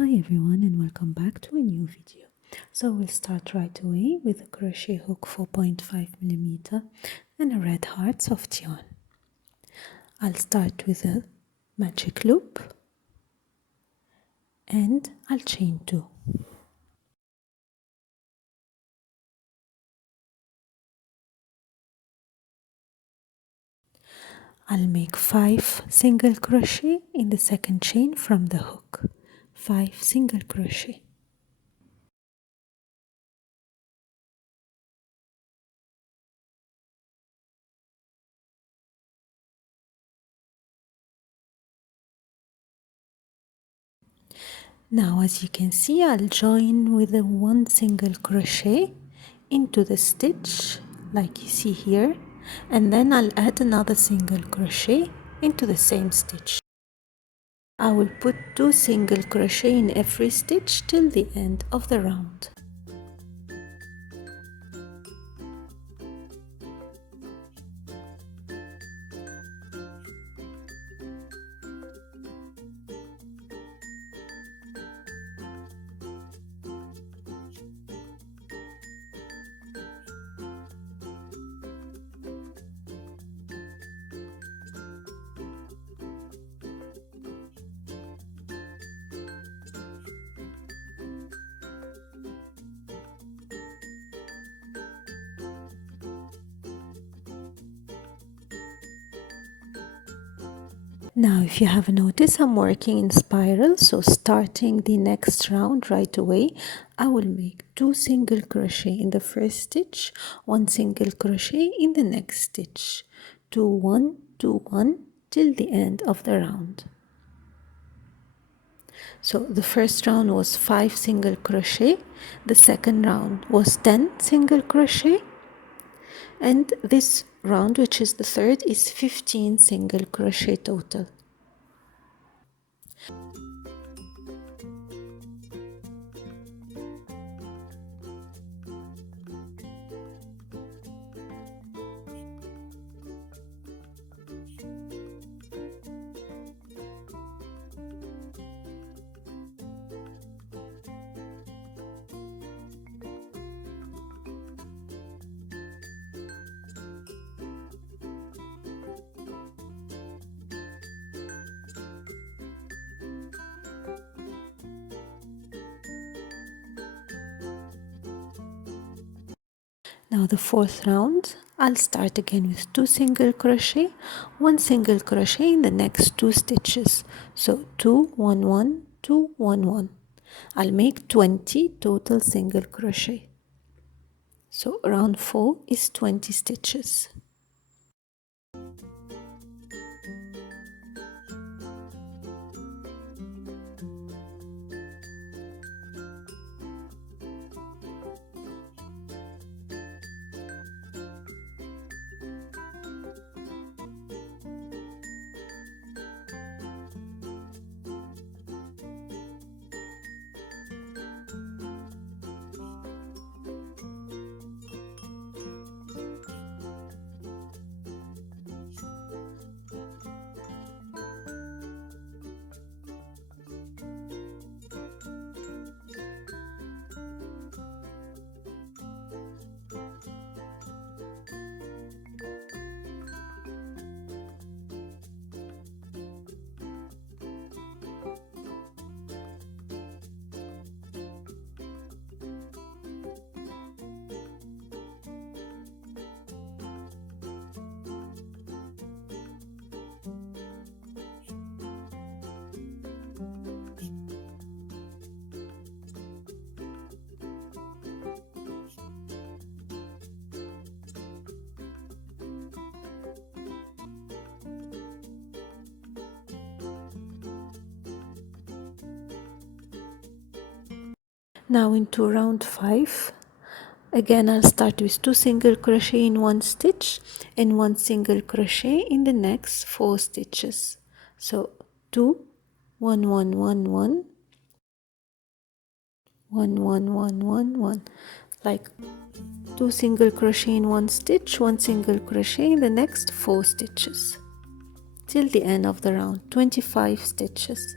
Hi everyone and welcome back to a new video. So we'll start right away with a crochet hook 4.5mm and a red heart soft yarn. I'll start with a magic loop and I'll chain 2. I'll make 5 single crochet in the second chain from the hook. 5 single crochet. Now as you can see, I'll join with a 1 single crochet into the stitch like you see here, and then I'll add another single crochet into the same stitch. I will put 2 single crochet in every stitch till the end of the round. Now if you have noticed, I'm working in spiral, so starting the next round right away, I will make 2 single crochet in the first stitch, 1 single crochet in the next stitch, 2 1 2 1 till the end of the round. So the first round was 5 single crochet, the second round was 10 single crochet, and this round, which is the third, is 15 single crochet total. Now the fourth round, I'll start again with 2 single crochet, 1 single crochet in the next 2 stitches. So 2 1 1 2 1 1. I'll make 20 total single crochet. So round 4 is 20 stitches. Now into round 5, again I'll start with 2 single crochet in 1 stitch and 1 single crochet in the next 4 stitches. So 2 1 1 1 1 1 1 1 1 1, like 2 single crochet in 1 stitch, 1 single crochet in the next 4 stitches till the end of the round, 25 stitches.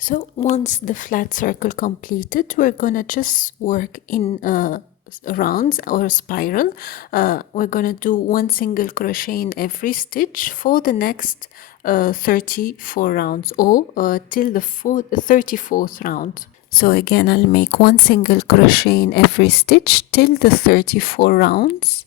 So once the flat circle completed, we're gonna just work in rounds or spiral. We're gonna do one single crochet in every stitch for the next 34 rounds, or till the 34th round. So again, I'll make one single crochet in every stitch till the 34 rounds.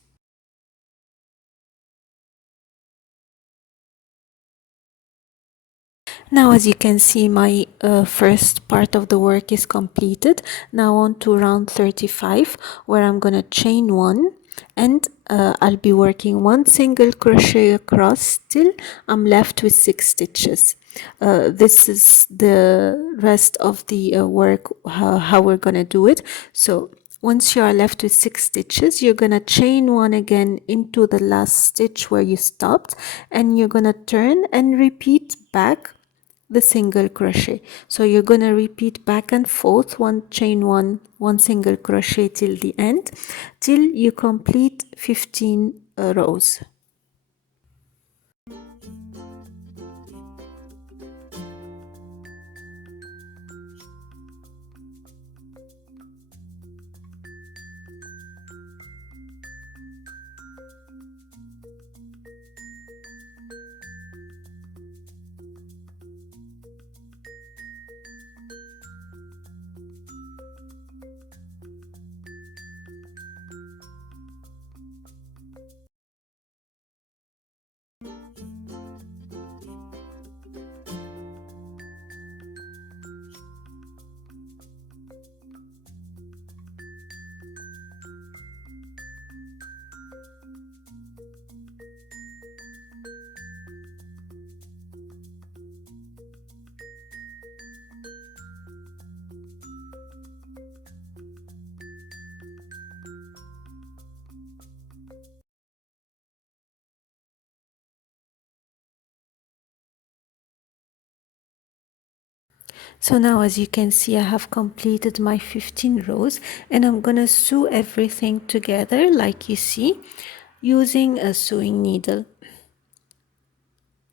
Now, as you can see, my first part of the work is completed. Now on to round 35, where I'm gonna chain one, and I'll be working one single crochet across till I'm left with 6 stitches. This is the rest of the work, how we're gonna do it. So once you are left with 6 stitches, you're gonna chain one again into the last stitch where you stopped, and you're gonna turn and repeat back the single crochet. So you're going to repeat back and forth, one chain one single crochet till the end, till you complete 15 rows. So now, as you can see, I have completed my 15 rows, and I'm gonna sew everything together like you see, using a sewing needle.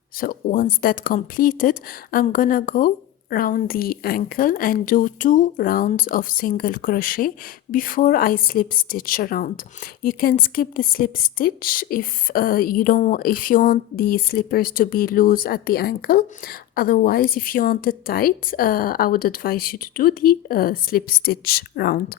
So once that completed, I'm gonna go round the ankle and do 2 rounds of single crochet before I slip stitch around. You can skip the slip stitch if if you want the slippers to be loose at the ankle. Otherwise, if you want it tight, I would advise you to do the slip stitch round.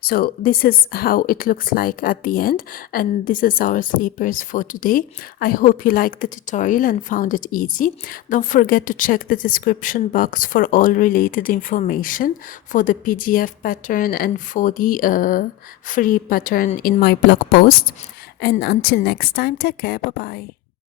So this is how it looks like at the end, and this is our sleepers for today. I hope you liked the tutorial and found it easy. Don't forget to check the description box for all related information for the PDF pattern and for the free pattern in my blog post. And until next time, take care. Bye bye.